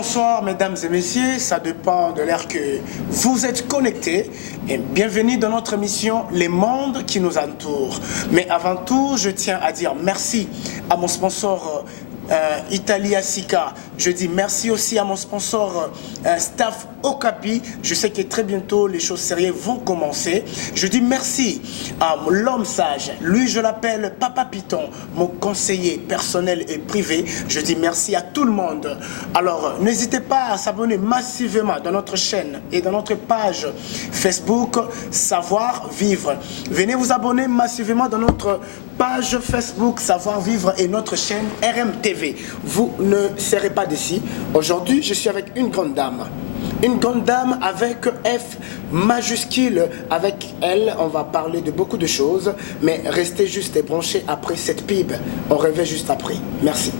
Bonsoir mesdames et messieurs, ça dépend de l'heure que vous êtes connectés et bienvenue dans notre émission Les mondes qui nous entourent. Mais avant tout, je tiens à dire merci à mon sponsor Italia Sica. Je dis merci aussi à mon sponsor Staff Okapi. Je sais que très bientôt les choses sérieuses vont commencer. Je dis merci à l'homme sage. Lui, je l'appelle Papa Python, mon conseiller personnel et privé. Je dis merci à tout le monde. Alors, n'hésitez pas à s'abonner massivement dans notre chaîne et dans notre page Facebook Savoir Vivre. Venez vous abonner massivement dans notre page Facebook Savoir Vivre et notre chaîne RMTV. Vous ne serez pas d'ici. Aujourd'hui, je suis avec une grande dame. Une grande dame avec F majuscule. Avec elle, on va parler de beaucoup de choses. Mais restez juste et branchés après cette pub. On revient juste après. Merci.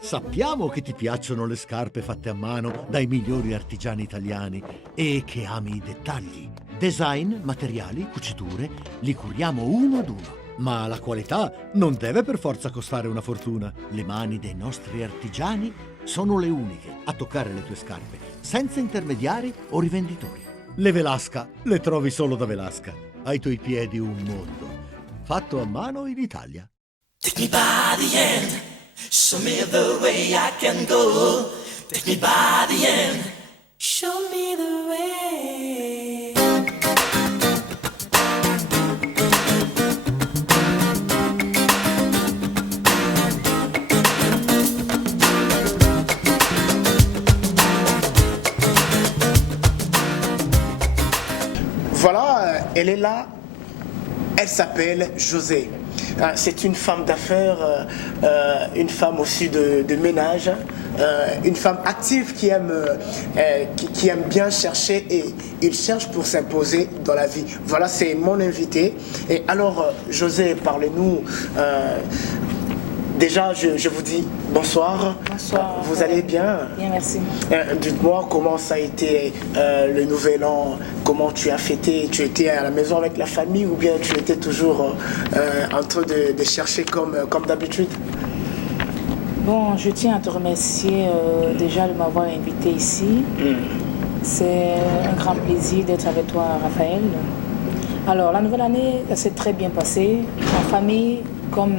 Sappiamo che ti piacciono le scarpe fatte a mano dai migliori artigiani italiani e che ami i dettagli. Design, materiali, cuciture, li curiamo uno ad uno. Ma la qualità non deve per forza costare una fortuna. Le mani dei nostri artigiani sono le uniche a toccare le tue scarpe, senza intermediari o rivenditori. Le Velasca le trovi solo da Velasca. Ai tuoi piedi un mondo. Fatto a mano in Italia. Take me by the hand, show me the way I can go. Take me by the hand, show me the way. Voilà, elle est là. Elle s'appelle José. C'est une femme d'affaires, une femme aussi de ménage, une femme active qui aime bien chercher et il cherche pour s'imposer dans la vie. Voilà, c'est mon invité. Et alors, José, parlez-nous. Déjà, je vous dis bonsoir. Bonsoir. Vous allez bien? Bien, merci. Dites-moi comment ça a été le nouvel an, comment tu as fêté? Tu étais à la maison avec la famille ou bien tu étais toujours en train de chercher comme d'habitude? Bon, je tiens à te remercier déjà de m'avoir invité ici. C'est un grand plaisir d'être avec toi, Raphaël. Alors, la nouvelle année, ça s'est très bien passé, en famille comme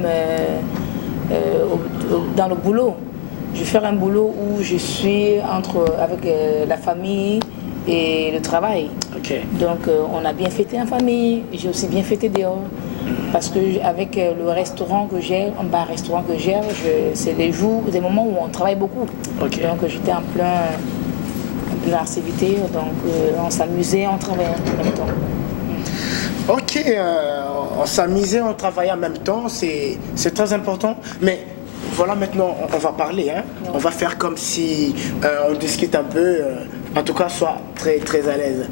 dans le boulot. Je vais faire un boulot où je suis avec la famille et le travail. Okay. Donc on a bien fêté en famille, j'ai aussi bien fêté dehors. Parce que avec le restaurant que j'ai, un bar-restaurant que j'ai, c'est des moments où on travaille beaucoup. Okay. Donc j'étais en plein activité, donc on s'amusait, on travaillait en même temps. Ok, on s'amusait, on travaillait en même temps, c'est très important. Mais voilà, maintenant, on va parler. Hein? Ouais. On va faire comme si on discute un peu. En tout cas, sois très, très à l'aise.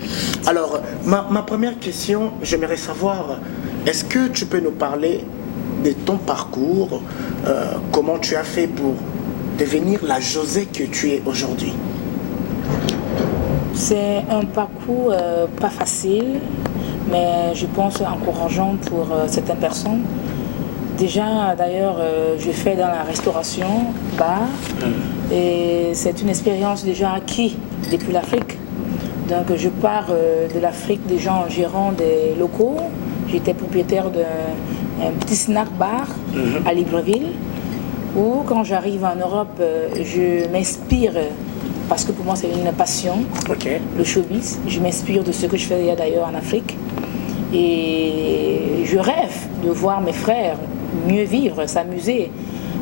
Alors, ma première question, j'aimerais savoir, est-ce que tu peux nous parler de ton parcours, comment tu as fait pour devenir la José que tu es aujourd'hui? C'est un parcours pas facile, mais je pense encourageant pour certaines personnes. Déjà, d'ailleurs, je fais dans la restauration, bar, et c'est une expérience déjà acquise depuis l'Afrique. Donc je pars de l'Afrique déjà en gérant des locaux. J'étais propriétaire d'un petit snack bar à Libreville, où quand j'arrive en Europe, je m'inspire, parce que pour moi c'est une passion, le showbiz. Je m'inspire de ce que je faisais d'ailleurs en Afrique. Et je rêve de voir mes frères mieux vivre, s'amuser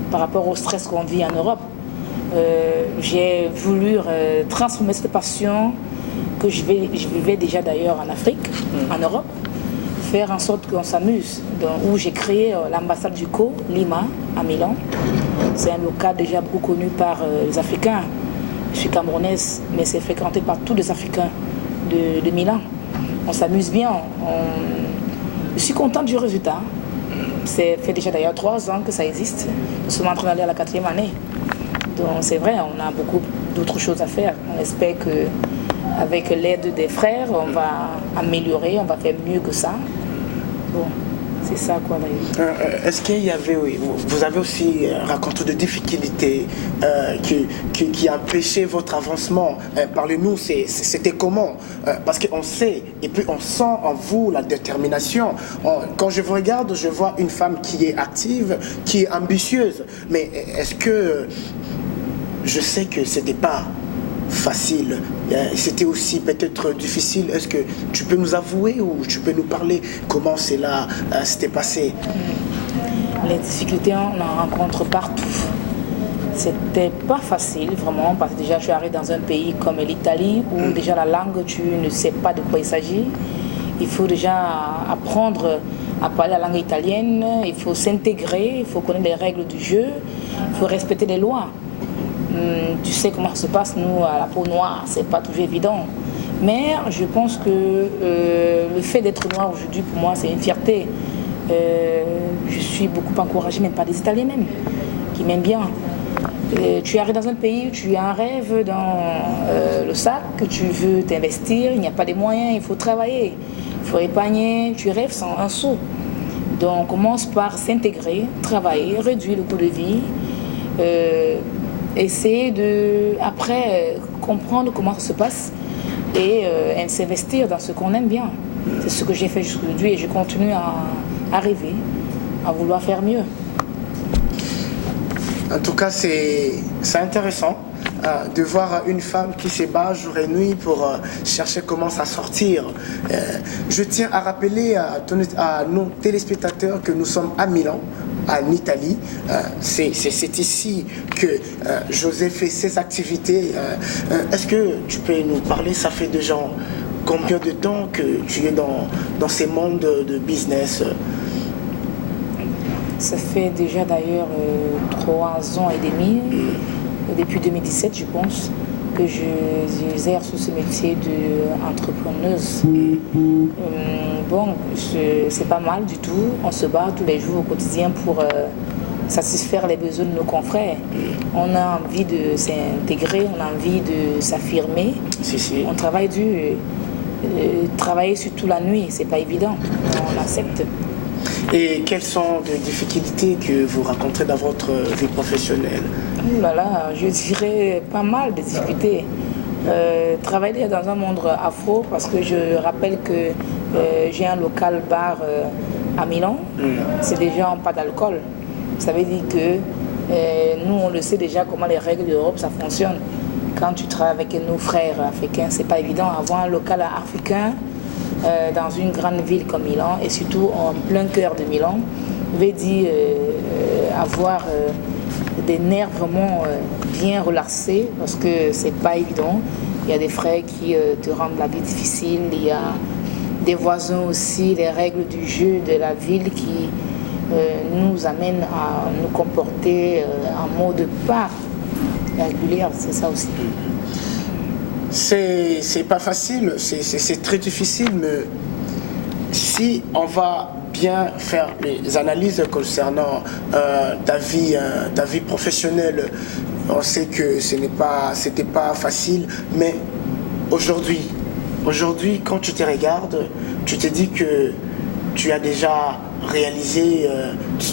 par rapport au stress qu'on vit en Europe. J'ai voulu transformer cette passion que je vivais déjà d'ailleurs en Afrique, en Europe, faire en sorte qu'on s'amuse. Où j'ai créé l'ambassade du Co, Lima, à Milan. C'est un local déjà beaucoup connu par les Africains. Je suis camerounaise, mais c'est fréquenté par tous les Africains de Milan. On s'amuse bien. Je suis contente du résultat. Ça fait déjà d'ailleurs 3 ans que ça existe. Nous sommes en train d'aller à la 4e année. Donc c'est vrai, on a beaucoup d'autres choses à faire. On espère qu'avec l'aide des frères, on va améliorer, on va faire mieux que ça. Bon. C'est ça, quoi, d'ailleurs. Est-ce qu'il y avait, oui, vous avez aussi rencontré de difficultés qui empêchaient votre avancement? Parlez-nous, c'était comment? Parce qu'on sait, et puis on sent en vous la détermination. Quand je vous regarde, je vois une femme qui est active, qui est ambitieuse. Mais est-ce que... Je sais que c'était pas facile, c'était aussi peut-être difficile. Est-ce que tu peux nous avouer ou tu peux nous parler comment cela s'était passé? Les difficultés, on en rencontre partout. C'était pas facile vraiment, parce que déjà je suis arrivée dans un pays comme l'Italie où déjà la langue, tu ne sais pas de quoi il s'agit. Il faut déjà apprendre à parler la langue italienne, il faut s'intégrer, il faut connaître les règles du jeu, il faut respecter les lois. Tu sais comment ça se passe, nous, à la peau noire, c'est pas toujours évident. Mais je pense que le fait d'être noir aujourd'hui, pour moi, c'est une fierté. Je suis beaucoup encouragée, même par des Italiens même, qui m'aiment bien. Tu arrives dans un pays où tu as un rêve dans le sac, que tu veux t'investir, il n'y a pas de moyens, il faut travailler, il faut épargner, tu rêves sans un sou. Donc on commence par s'intégrer, travailler, réduire le coût de vie, essayer de, après, comprendre comment ça se passe et s'investir dans ce qu'on aime bien. C'est ce que j'ai fait jusqu'aujourd'hui et je continue à rêver, à vouloir faire mieux. En tout cas, c'est intéressant de voir une femme qui se bat jour et nuit pour chercher comment s'en sortir. Je tiens à rappeler à nos téléspectateurs que nous sommes à Milan, en Italie. C'est ici que José fait ses activités. Est-ce que tu peux nous parler, ça fait déjà combien de temps que tu es dans ces mondes de business? Ça fait déjà d'ailleurs 3 ans et demi, depuis 2017 je pense, que j'exerce ce métier d'entrepreneuse. Bon, c'est pas mal du tout, on se bat tous les jours au quotidien pour satisfaire les besoins de nos confrères. On a envie de s'intégrer, on a envie de s'affirmer. Si. On travaille dur, travailler surtout la nuit, c'est pas évident, on accepte. Et quelles sont les difficultés que vous rencontrez dans votre vie professionnelle? Oh là là, je dirais pas mal de difficultés. Travailler dans un monde afro, parce que je rappelle que j'ai un local bar à Milan, c'est déjà pas d'alcool. Ça veut dire que nous, on le sait déjà comment les règles d'Europe, ça fonctionne. Quand tu travailles avec nos frères africains, c'est pas évident. Avoir un local africain dans une grande ville comme Milan, et surtout en plein cœur de Milan, veut dire avoir des nerfs vraiment bien relaxés, parce que c'est pas évident. Il y a des frais qui te rendent la vie difficile, il y a des voisins aussi, les règles du jeu de la ville qui nous amènent à nous comporter en mode pas régulier, c'est ça aussi. C'est pas facile, c'est très difficile, mais si on va bien faire les analyses concernant ta vie professionnelle, on sait que c'était pas facile, mais aujourd'hui, quand tu te regardes, tu te dis que tu as déjà réalisé,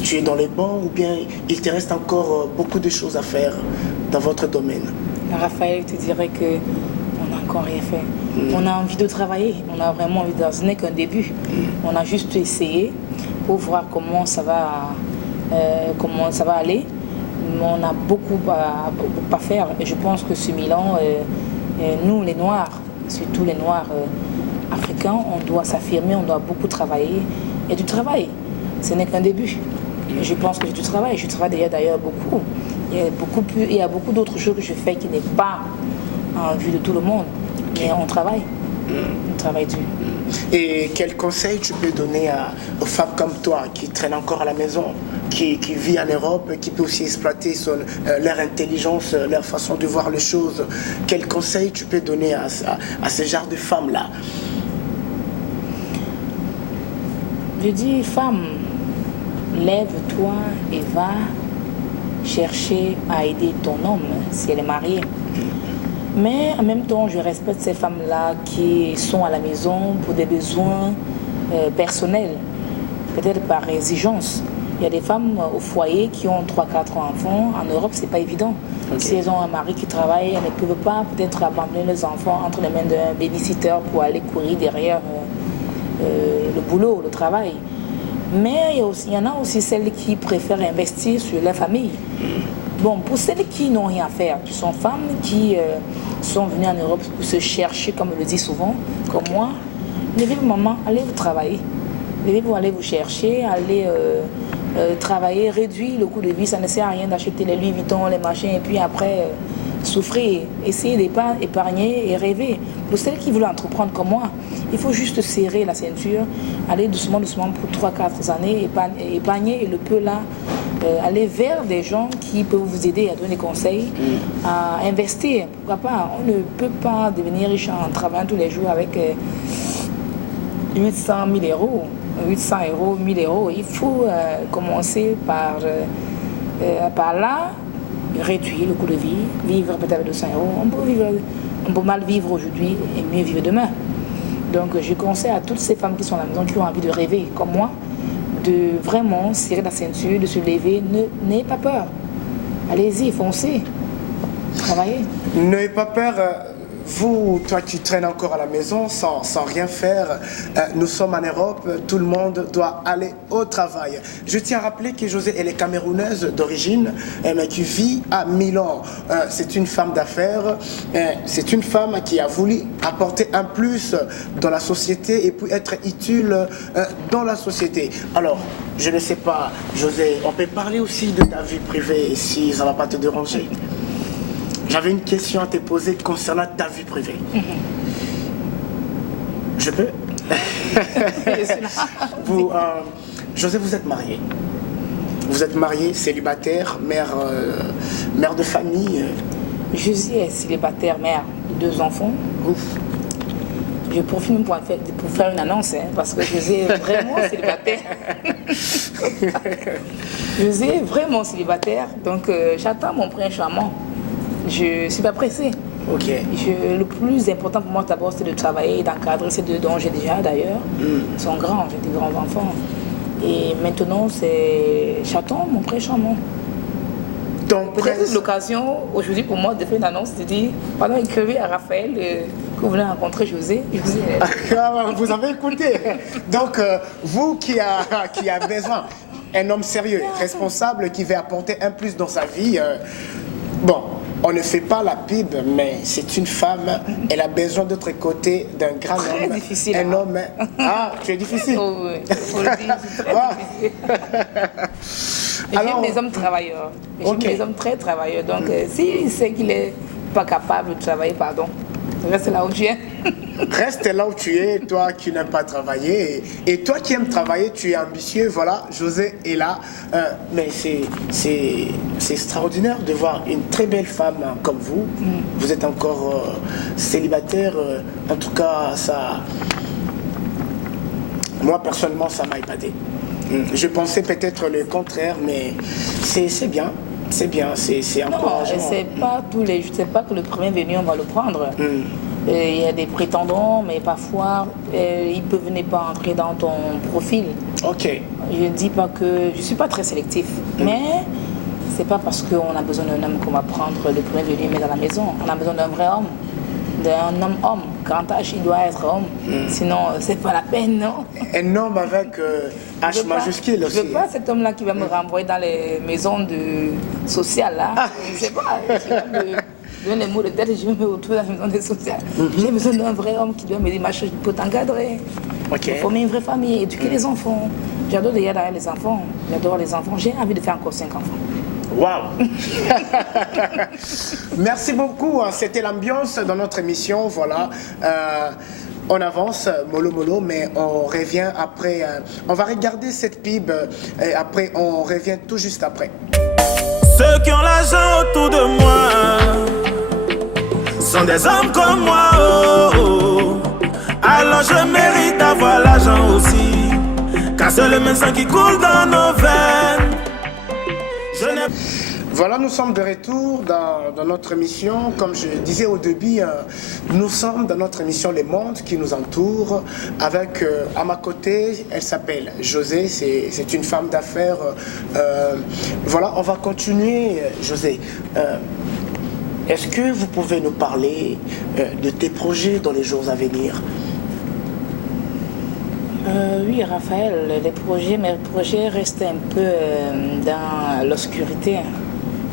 tu es dans les bons, ou bien il te reste encore beaucoup de choses à faire dans votre domaine? Raphaël, je te dirais que on n'a encore rien fait. On a envie de travailler, on a vraiment envie ce n'est qu'un début. On a juste essayé pour voir comment ça va aller. Mais on a beaucoup à faire. Et je pense que ce Milan, nous les Noirs, surtout les Noirs africains, on doit s'affirmer, on doit beaucoup travailler. Et du travail, ce n'est qu'un début. Et je pense que j'ai du travail. Je travaille d'ailleurs beaucoup. Il y a beaucoup d'autres choses que je fais qui n'est pas en vue de tout le monde. Mais on travaille. On travaille dur. Et quel conseil tu peux donner aux femmes comme toi qui traînent encore à la maison, qui vit en Europe, qui peut aussi exploiter leur intelligence, leur façon de voir les choses? Quel conseil tu peux donner à ce genre de femmes-là? Je dis, femme, lève-toi et va chercher à aider ton homme si elle est mariée. Mais en même temps, je respecte ces femmes-là qui sont à la maison pour des besoins personnels. peut-être par exigence. Il y a des femmes au foyer qui ont 3-4 enfants. En Europe, c'est pas évident. Si elles ont un mari qui travaille, elles ne peuvent pas peut-être abandonner les enfants entre les mains d'un babysitter pour aller courir derrière le boulot, le travail. Mais il y en a aussi celles qui préfèrent investir sur la famille. Bon, pour celles qui n'ont rien à faire, ce sont femmes qui sont venues en Europe pour se chercher, comme on le dit souvent, comme moi. Levez-vous, maman, allez vous travailler. Levez-vous, allez vous chercher, allez travailler, réduire le coût de vie. Ça ne sert à rien d'acheter les Louis Vuitton, les machins, et puis après souffrir. Essayez d'épargner et rêver. Pour celles qui veulent entreprendre comme moi, il faut juste serrer la ceinture, aller doucement, doucement pour 3-4 années, épargner le peu là, aller vers des gens qui peuvent vous aider à donner des conseils, à investir. Pourquoi pas? On ne peut pas devenir riche en travaillant tous les jours avec 800 000 euros. 800 euros, 1000 euros. Il faut commencer par là, réduire le coût de vie, vivre peut-être avec 200 euros. On peut mal vivre aujourd'hui et mieux vivre demain. Donc je conseille à toutes ces femmes qui sont à la maison, qui ont envie de rêver comme moi, de vraiment serrer la ceinture, de se lever. N'ayez pas peur. Allez-y, foncez. Travaillez. N'ayez pas peur. Vous, toi qui traînes encore à la maison sans rien faire, nous sommes en Europe, tout le monde doit aller au travail. Je tiens à rappeler que José, elle est camerounaise d'origine, mais qui vit à Milan. C'est une femme d'affaires, c'est une femme qui a voulu apporter un plus dans la société et puis être utile dans la société. Alors, je ne sais pas, José, on peut parler aussi de ta vie privée si ça ne va pas te déranger. J'avais une question à te poser concernant ta vie privée. Je peux? José, vous êtes marié. Vous êtes marié, célibataire, mère de famille. Josie est célibataire, mère de 2 enfants. Ouf. Je profite même pour faire une annonce, parce que José est vraiment célibataire. José est vraiment célibataire, donc j'attends mon prince charmant. Je ne suis pas pressée. Ok. Le plus important pour moi d'abord, c'est de travailler et d'encadrer ces 2 dont j'ai déjà d'ailleurs. Ils sont grands, j'ai des grands enfants. Et maintenant, j'attends mon prince charmant. Peut-être l'occasion aujourd'hui pour moi de faire une annonce, de dire, pardon, écrivez à Raphaël que vous venez rencontrer José. Vous avez écouté. Donc, vous qui a besoin, un homme sérieux, responsable, qui veut apporter un plus dans sa vie, bon, on ne fait pas la pub, mais c'est une femme. Elle a besoin d'être côté d'un grand très homme. Difficile, un homme. Ah, tu es difficile. Oh, oui, faut le dire, c'est très difficile. J'aime les hommes travailleurs. J'aime les hommes très travailleurs. Donc, s'il sait qu'il n'est pas capable de travailler, pardon, reste là où tu es. Reste là où tu es, toi qui n'aimes pas travailler. Et toi qui aimes travailler, tu es ambitieux. Voilà, José est là. Mais c'est extraordinaire de voir une très belle femme comme vous. Vous êtes encore célibataire. En tout cas, ça... Moi, personnellement, ça m'a épaté. Je pensais peut-être le contraire, mais c'est bien. C'est bien, c'est encourageant. Non, c'est pas que le premier venu, on va le prendre. Il y a des prétendants, mais parfois, ils ne peuvent pas entrer dans ton profil. Ok. Je ne dis pas que... Je ne suis pas très sélectif, mais c'est pas parce qu'on a besoin d'un homme qu'on va prendre le premier venu, mais dans la maison. On a besoin d'un vrai homme, d'un homme. Grand H, il doit être homme. Sinon, c'est pas la peine, non? Un homme avec H majuscule aussi. Je ne veux pas cet homme-là qui va me renvoyer dans les maisons sociales, là. Je ne sais pas. Donne les mots de tête et je vais me retrouver dans la maison des sociales. J'ai besoin d'un vrai homme qui doit me dire, ma chérie, je peux t'encadrer. Il faut former une vraie famille, éduquer les enfants. J'adore déjà derrière les enfants. J'adore les enfants. J'ai envie de faire encore 5 enfants. Waouh. Merci beaucoup. C'était l'ambiance dans notre émission. Voilà. On avance, mollo, mais on revient après. On va regarder cette pub et après, on revient tout juste après. Ceux qui ont l'argent autour de moi sont des hommes comme moi. Alors je mérite d'avoir l'argent aussi, car c'est le même sang qui coule dans nos veines. Voilà, nous sommes de retour dans notre émission. Comme je disais au début, nous sommes dans notre émission Les Mondes qui nous entourent. Avec, à ma côté, elle s'appelle José, c'est une femme d'affaires. Voilà, on va continuer, José. Est-ce que vous pouvez nous parler de tes projets dans les jours à venir? Oui, Raphaël, mes projets restent un peu dans l'obscurité.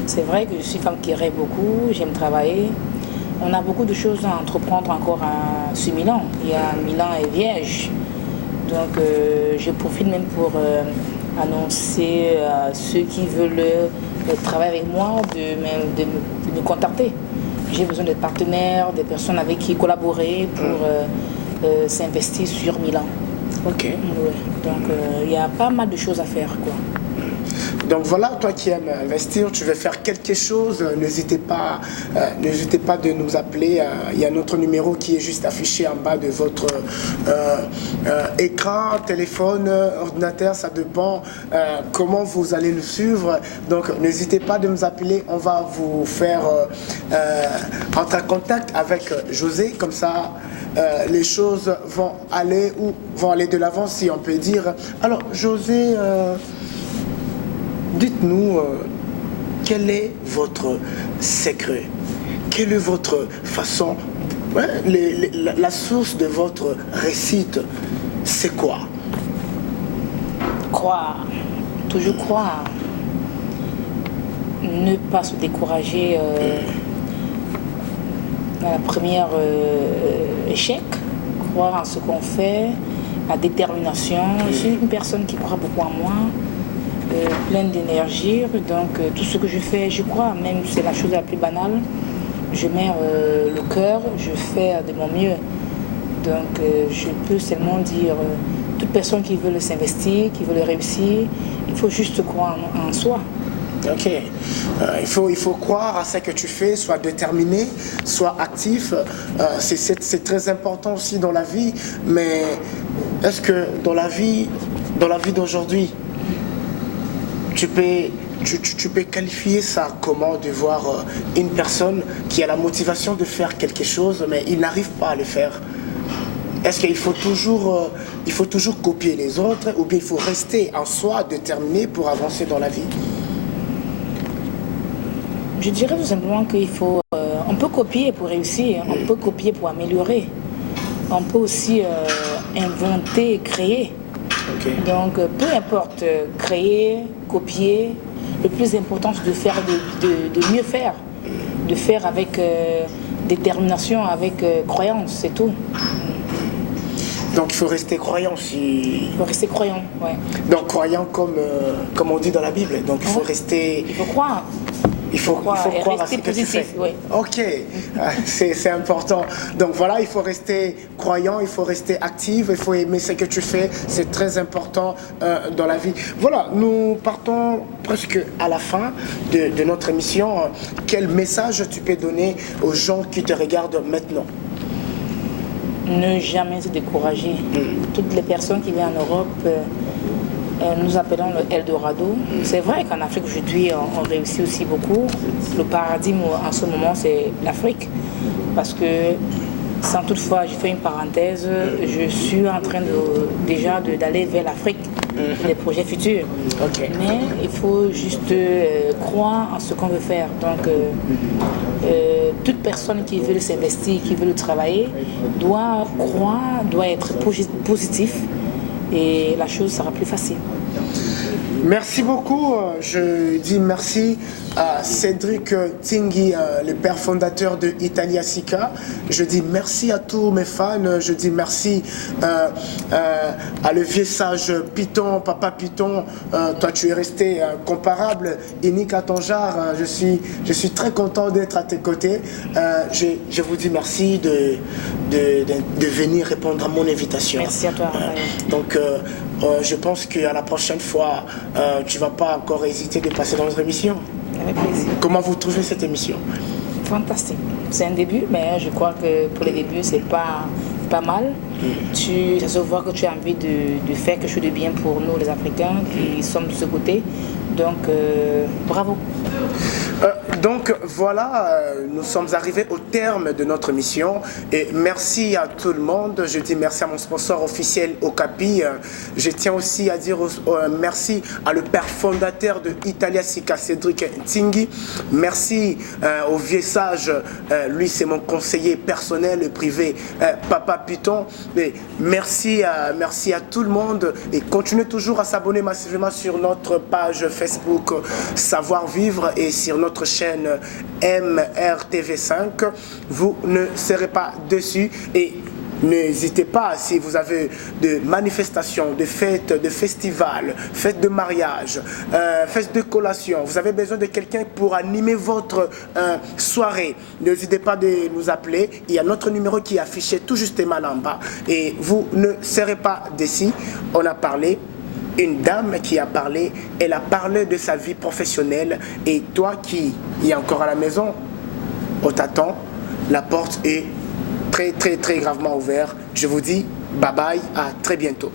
C'est vrai que je suis une femme qui rêve beaucoup, j'aime travailler. On a beaucoup de choses à entreprendre encore sur Milan. Il y a Milan et Liège. Donc je profite même pour annoncer à ceux qui veulent travailler avec moi de me contacter. J'ai besoin de partenaires, des personnes avec qui collaborer pour s'investir sur Milan. Ok. Ouais. Donc il y a pas mal de choses à faire, quoi. Donc voilà, toi qui aimes investir, tu veux faire quelque chose, n'hésitez pas de nous appeler. Il y a notre numéro qui est juste affiché en bas de votre écran, téléphone, ordinateur, ça dépend comment vous allez nous suivre. Donc n'hésitez pas de nous appeler, on va vous faire entrer en contact avec José, comme ça les choses vont aller de l'avant, si on peut dire. Alors José, dites-nous, quel est votre secret? Quelle est votre façon, la source de votre réussite, c'est quoi? Croire, toujours croire. Ne pas se décourager à la première échec. Croire en ce qu'on fait, la détermination. Je suis une personne qui croit beaucoup en moi. Pleine d'énergie, donc tout ce que je fais, je crois, même si c'est la chose la plus banale, je mets le cœur, je fais de mon mieux. Donc je peux seulement dire, toute personne qui veut s'investir, qui veut réussir, il faut juste croire en soi. Ok. Il faut croire à ce que tu fais, sois déterminé, sois actif. C'est très important aussi dans la vie, mais est-ce que dans la vie d'aujourd'hui, tu peux qualifier ça comment, de voir une personne qui a la motivation de faire quelque chose, mais il n'arrive pas à le faire? Est-ce qu'il faut toujours copier les autres, ou bien il faut rester en soi déterminé pour avancer dans la vie? Je dirais tout simplement qu'il faut... on peut copier pour réussir, on peut copier pour améliorer. On peut aussi inventer et créer. Okay. Donc, peu importe, créer, copier, le plus important c'est de faire de mieux faire, de faire avec détermination, avec croyance, c'est tout. Donc il faut rester croyant. Il faut rester croyant, ouais. Donc croyant comme on dit dans la Bible, donc il faut rester... Il faut croire. Il faut croire à ce que tu fais. Oui. Ok, c'est important. Donc voilà, il faut rester croyant, il faut rester actif, il faut aimer ce que tu fais. C'est très important dans la vie. Voilà, nous partons presque à la fin de notre émission. Quel message tu peux donner aux gens qui te regardent maintenant? Ne jamais se décourager. Toutes les personnes qui viennent en Europe... nous appelons le Eldorado. C'est vrai qu'en Afrique aujourd'hui, on réussit aussi beaucoup. Le paradigme en ce moment, c'est l'Afrique. Parce que, sans toutefois, je fais une parenthèse, je suis en train d'aller vers l'Afrique, des projets futurs. Okay. Mais il faut juste croire en ce qu'on veut faire. Donc, toute personne qui veut s'investir, qui veut travailler, doit croire, doit être positif. Et la chose sera plus facile. Merci beaucoup. Je dis merci à Cédric Tingui, le père fondateur de Italia Sica. Je dis merci à tous mes fans. Je dis merci à le vieux sage Python, papa Python. Toi, tu es resté comparable, unique à ton genre. Je suis très content d'être à tes côtés. Je vous dis merci de venir répondre à mon invitation. Merci à toi. Donc, je pense qu'à la prochaine fois, tu ne vas pas encore hésiter de passer dans notre émission. Avec plaisir. Comment vous trouvez cette émission? Fantastique. C'est un début, mais je crois que pour les débuts, c'est pas mal. Ça se voit que tu as envie de faire quelque chose de bien pour nous, les Africains, qui sommes de ce côté. Donc, bravo. Donc voilà, nous sommes arrivés au terme de notre mission et merci à tout le monde. Je dis merci à mon sponsor officiel Okapi. Je tiens aussi à dire merci à le père fondateur de Italia Sika, Cédric Tingui. Merci au vieux sage, lui c'est mon conseiller personnel et privé, Papa Python. Et merci à tout le monde et continuez toujours à s'abonner massivement sur notre page Facebook Savoir Vivre et sur notre chaîne MRTV5. Vous ne serez pas déçus et n'hésitez pas, si vous avez de manifestations, de fêtes, de festivals, fêtes de mariage, fêtes de collation, vous avez besoin de quelqu'un pour animer votre soirée, n'hésitez pas de nous appeler. Il y a notre numéro qui est affiché tout justement là en bas et vous ne serez pas déçus. On a parlé. Une dame qui a parlé, elle a parlé de sa vie professionnelle et toi qui es encore à la maison, on t'attend, la porte est très gravement ouverte. Je vous dis bye bye, à très bientôt.